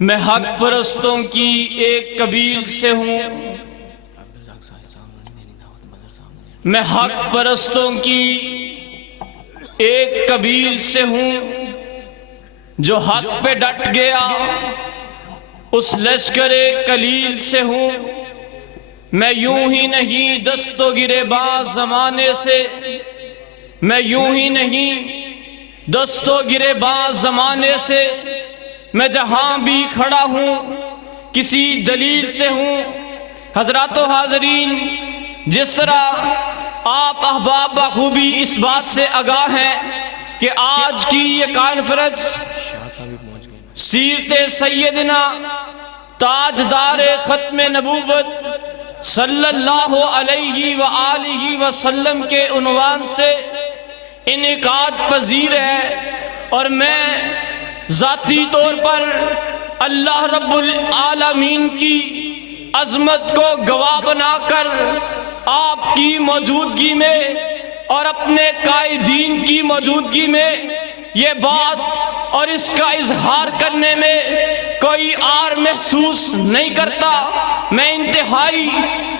میں حق پرستوں کی ایک قبیل سے ہوں، میں حق پرستوں کی ایک قبیل سے ہوں، جو حق پہ ڈٹ گیا اس لشکر قلیل سے ہوں۔ میں یوں ہی نہیں دست و گریباں زمانے سے، میں یوں ہی نہیں دست و گریباں زمانے سے، میں جہاں بھی کھڑا ہوں کسی دلیل سے ہوں۔ حضرات و حاضرین، جس طرح آپ احباب بخوبی اس بات سے آگاہ ہیں کہ آج کی یہ کانفرنس سیرت سیدنا تاجدار ختم نبوت صلی اللہ علیہ وآلہ وسلم کے عنوان سے انعقاد پذیر ہے، اور میں ذاتی طور پر اللہ رب العالمین کی عظمت کو گواہ بنا کر آپ کی موجودگی میں اور اپنے قائدین کی موجودگی میں یہ بات اور اس کا اظہار کرنے میں کوئی عار محسوس نہیں کرتا۔ میں انتہائی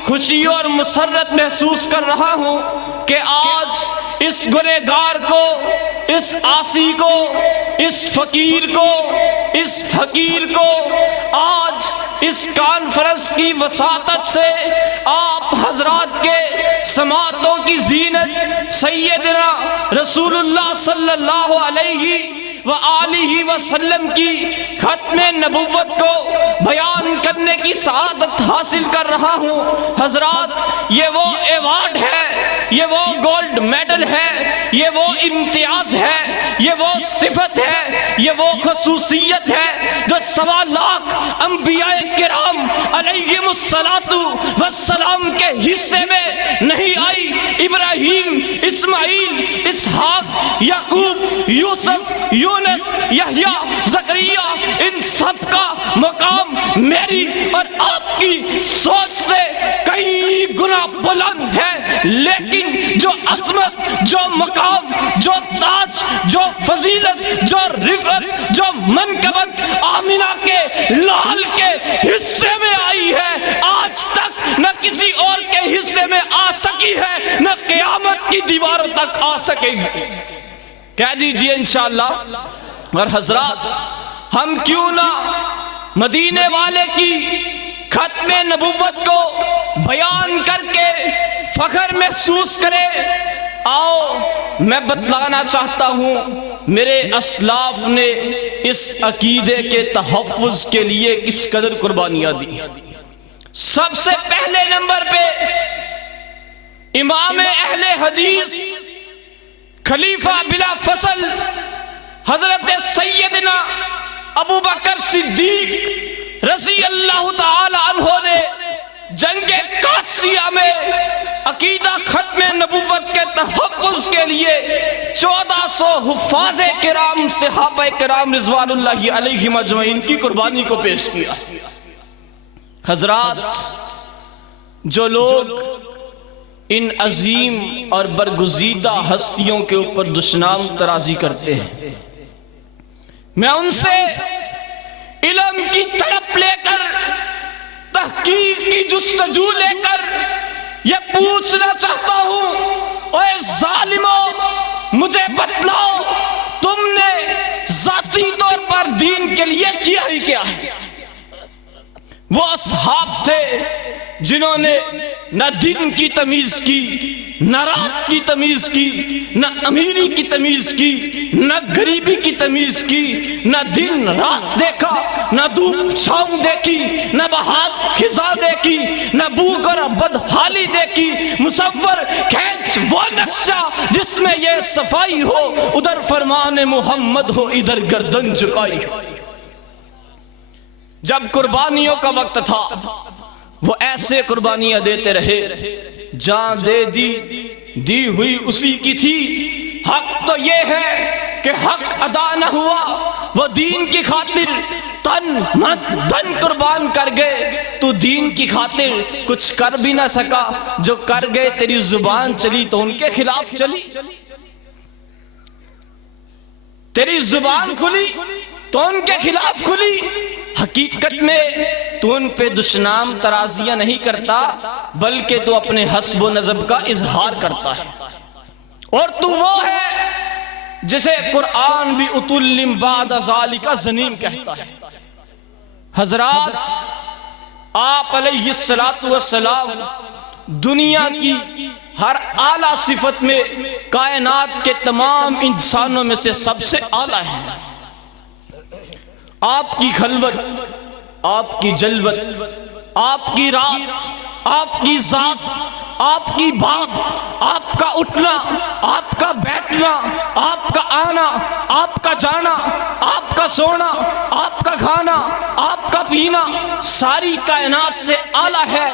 خوشی اور مسرت محسوس کر رہا ہوں کہ آج اس گنہگار کو، اس عاصی کو، اس فقیر کو، اس حقیر کو آج اس کانفرنس کی وساطت سے آپ حضرات کے سماعتوں کی زینت سیدنا رسول اللہ صلی اللہ علیہ وآلہ وسلم کی ختم نبوت کو بیان کرنے کی سعادت حاصل کر رہا ہوں۔ حضرات، یہ وہ ایوارڈ ہے، یہ وہ گولڈ میڈل ہے، یہ وہ امتیاز ہے، یہ وہ صفت ہے، یہ وہ خصوصیت ہے جو 1.25 لاکھ انبیاء کرام علیہم السلام کے حصے میں نہیں آئی۔ ابراہیم، اسماعیل، اسحاق، یعقوب، یوسف، یونس، یحییٰ، زکریا، ان سب کا مقام میری اور آپ کی سوچ سے کئی گنا بلند ہے، لیکن جو عظمت، جو مقام، جو تاج، جو فضیلت، جو رفعت، جو منقبت آمنہ کے لال کے حصے میں آئی ہے، آج تک نہ کسی اور کے حصے میں آ سکی ہے، نہ قیامت کی دیواروں تک آ سکے گی۔ کہہ دیجئے انشاءاللہ۔ اور حضرات، ہم کیوں نہ مدینے والے کی ختم نبوت کو بیان کر کے فخر محسوس کرے۔ آؤ، میں بتلانا چاہتا ہوں میرے اسلاف نے اس عقیدے کے تحفظ کے لیے کس قدر قربانیاں دی۔ سب سے پہلے نمبر پہ امام اہل حدیث، خلیفہ بلا فصل حضرت سیدنا ابو بکر صدیق رضی اللہ تعالی عنہ نے جنگ قادسیہ میں عقیدہ ختم نبوت کے تحفظ کے لیے 1400 حفاظ کرام، صحابہ کرام رضوان اللہ علیہ مجمعین کی قربانی کو پیش کیا۔ حضرات، جو لوگ ان عظیم اور برگزیدہ ہستیوں کے اوپر دشنام ترازی کرتے ہیں، میں ان سے علم کی طرف لے کر، تحقیق کی جستجو لے کر یہ پوچھنا چاہتا ہوں، اے ظالموں، مجھے بتلاؤ تم نے ذاتی طور پر دین کے لیے کیا ہی کیا ہے؟ وہ اصحاب تھے جنہوں نے نہ دن کی تمیز کی، نہ رات کی تمیز کی، نہ امیری کی تمیز کی، نہ غریبی کی تمیز کی، نہ دن رات دیکھا، نہ دھوپ چھاؤں دیکھی، نہ بہار خزاں دیکھی، نہ بھوک اور بدحالی دیکھی۔ مصور کھینچ وہ نقشہ جس میں یہ صفائی ہو، ادھر فرمان محمد ہو، ادھر گردن جھکائی ہو۔ جب قربانیوں کا وقت تھا، وہ ایسے قربانیاں دیتے رہے، جان دے دی ہوئی اسی کی تھی۔ حق تو یہ ہے کہ حق ادا نہ ہوا، وہ دین کی خاطر تن من دھن قربان کر گئے، تو دین کی خاطر کچھ کر بھی نہ سکا۔ جو کر گئے تیری زبان چلی تو ان کے خلاف چلی، تیری زبان کھلی تو ان کے خلاف کھلی۔ حقیقت میں تو ان پہ دشنام ترازیاں نہیں کرتا، بلکہ تو اپنے حسب و نسب کا اظہار کرتا ہے، اور تو وہ ہے جسے قرآن بھی اتلم بعد ذالک زنیم کہتا ہے۔ حضرات، آپ علیہ السلام دنیا کی ہر اعلیٰ صفت میں کائنات کے تمام انسانوں میں سے سب سے اعلیٰ ہیں۔ آپ کی خلوت، آپ کی جلوت، آپ کی رات، آپ کی ذات، آپ کی بات، آپ کا اٹھنا، آپ کا بیٹھنا، آپ کا آنا، آپ کا جانا، آپ کا سونا، آپ کا کھانا، آپ کا پینا، ساری کائنات سے اعلیٰ ہے۔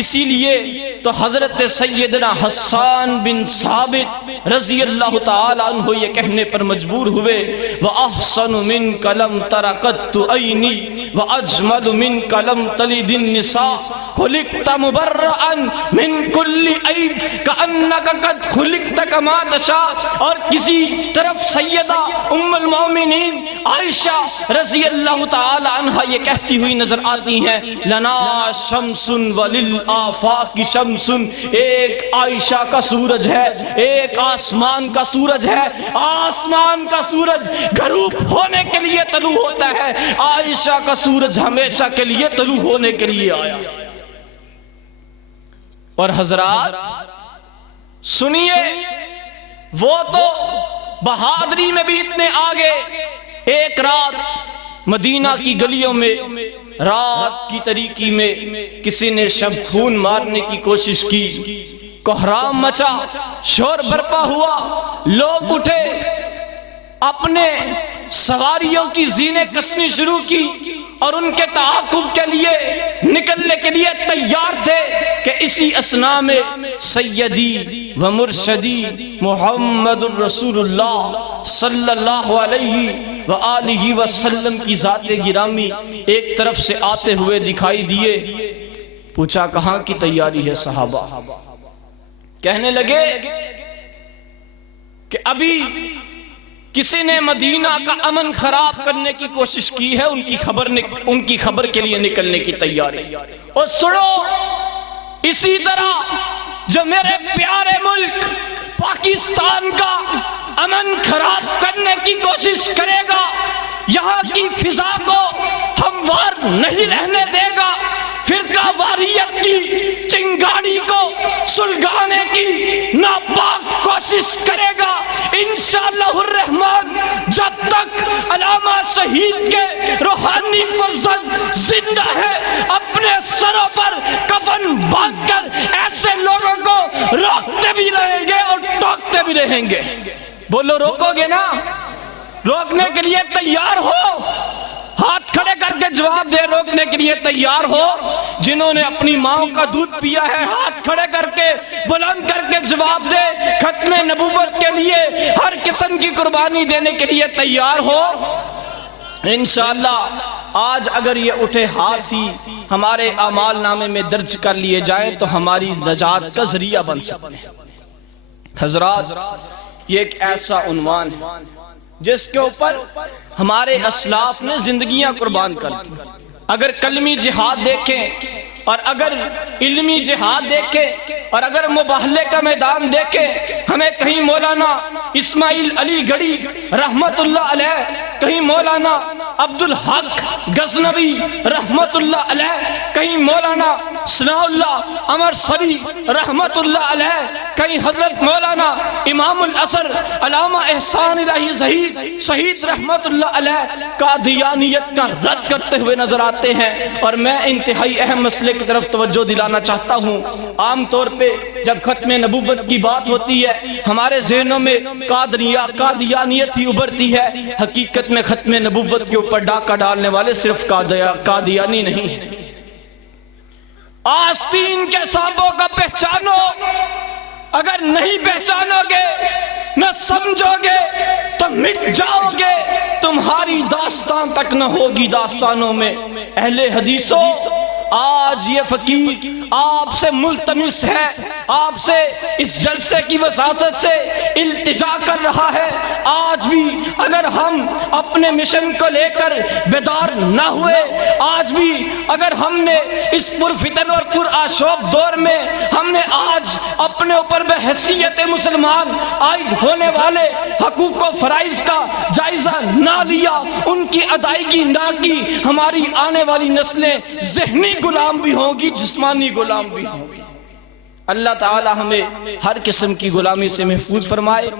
اسی لیے تو حضرت سیدنا حسان بن ثابت رضی اللہ تعالیٰ عنہ یہ کہنے پر مجبور ہوئے، وَأَحْسَنُ مِنْكَ لَمْ تَرَقَتُ عَيْنِي وَأَجْمَلُ مِنْكَ لَمْ تَلِدِ النِّسَاءُ خُلِقْتَ مُبَرَّأً مِنْ كُلِّ عَيْبٍ كَأَنَّكَ قَدْ خُلِقْتَ كَمَا تَشَاءُ۔ اور کسی طرف سیدہ ام المومنین عائشہ رضی اللہ تعالیٰ عنہ یہ کہتی ہوئی نظر آتی ہیں، لَنَا شَمْسٌ وَلِلْآفَاقِ شَمْسٌ، ایک عائشہ کا سورج ہے، ایک آسمان کا سورج ہے۔ آسمان کا سورج غروب ہونے کے لیے طلوع ہوتا ہے، عائشہ کا سورج ہمیشہ کے لیے طلوع ہونے کے لیے آیا۔ اور حضرات سنیے، وہ تو بہادری میں بھی اتنے آگے، ایک رات مدینہ کی گلیوں میں رات کی تاریکی میں کسی نے شب خون مارنے کی کوشش کی، کوہرام مچا، شور برپا ہوا، لوگ اٹھے، اپنے سواریوں کی زینے کسنی شروع کی اور ان کے تعاقب کے لیے نکلنے کے لیے تیار تھے کہ اسی اثناء میں سیدی و مرشدی محمد الرسول اللہ صلی اللہ علیہ وآلہ وسلم کی ذات گرامی ایک طرف سے آتے ہوئے دکھائی دیے۔ پوچھا کہاں کی تیاری ہے صحابہ؟ کہنے لگے کہ ابھی کسی نے مدینہ کا امن خراب کرنے کی کوشش کی ہے، ان کی خبر کے لیے نکلنے کی تیاری۔ اور سنو، اسی طرح جو میرے پیارے ملک پاکستان کا امن خراب کرنے کی کوشش کرے گا، یہاں کی فضا کو ہموار نہیں رہنے دے گا، فرقہ واریت کی چنگاڑی کو سلگانے کی ناپاک کوشش کرے گا، انشاءاللہ الرحمن جب تک علامہ شہید کے روحانی فرزند زندہ ہے، اپنے سروں پر کفن باندھ کر ایسے لوگوں کو روکتے بھی رہیں گے اور ٹوکتے بھی رہیں گے۔ بولو روکو گے نا؟ روکنے کے لیے تیار ہو؟ ہاتھ کھڑے کر کے جواب دے، روکنے کے لیے تیار ہو؟ جنہوں نے اپنی ماں کا دودھ پیا ہے ہاتھ کھڑے کر کے بلند کر کے جواب دے، ختم نبوت کے لیے ہر قسم کی قربانی دینے کے لیے تیار ہو؟ انشاءاللہ آج اگر یہ اٹھے ہاتھ ہی ہمارے اعمال نامے میں درج کر لیے جائیں تو ہماری نجات کا ذریعہ بن سکتے ہیں۔ حضرات، یہ ایک ایسا عنوان ہے جس کے اوپر ہمارے اسلاف نے زندگیاں قربان کر دی۔ اگر کلمی جہاد دیکھیں اور اگر علمی جہاد دیکھیں اور اگر مباہلے کا میدان دیکھیں، ہمیں کہیں مولانا اسماعیل علی گڑھی رحمت اللہ علیہ، کہیں مولانا عبدالحق غزنوی رحمت اللہ علیہ، کہیں مولانا ثناء اللہ عمر سری رحمت اللہ علیہ، کہیں حضرت مولانا امام العصر علامہ احسان الہی شہید رحمت اللہ علیہ قادیانیت کا رد کرتے ہوئے نظر آتے ہیں۔ اور میں انتہائی اہم مسئلے کی طرف توجہ دلانا چاہتا ہوں۔ عام طور پہ جب ختم نبوت کی بات ہوتی ہے ہمارے ذہنوں میں قادیانیت ہی ابھرتی ہے۔ حقیقت میں ختم نبوت کے اوپر ڈاکہ ڈالنے والے صرف قادیانی نہیں ہیں۔ آستین کے سانپوں کا پہچانو، اگر نہیں پہچانو گے، نہ سمجھو گے تو مٹ جاؤ گے، تمہاری داستان تک نہ ہوگی داستانوں میں۔ اہل حدیثوں، آج یہ فقیر آپ سے ملتمس ہے، آپ سے اس جلسے کی وساطت سے التجا کر رہا ہے، آج بھی اگر ہم اپنے مشن کو لے کر بیدار نہ ہوئے، آج بھی اگر ہم نے اس پرفتن اور پرآشوب دور میں ہم نے آج اپنے اوپر بحیثیت مسلمان عائد ہونے والے حقوق و فرائض کا جائزہ نہ لیا، ان کی ادائیگی نہ کی، ہماری آنے والی نسلیں ذہنی غلام بھی ہوں گی، جسمانی غلام بھی ہوں گی۔ اللہ تعالی ہمیں ہر قسم کی غلامی سے محفوظ فرمائے۔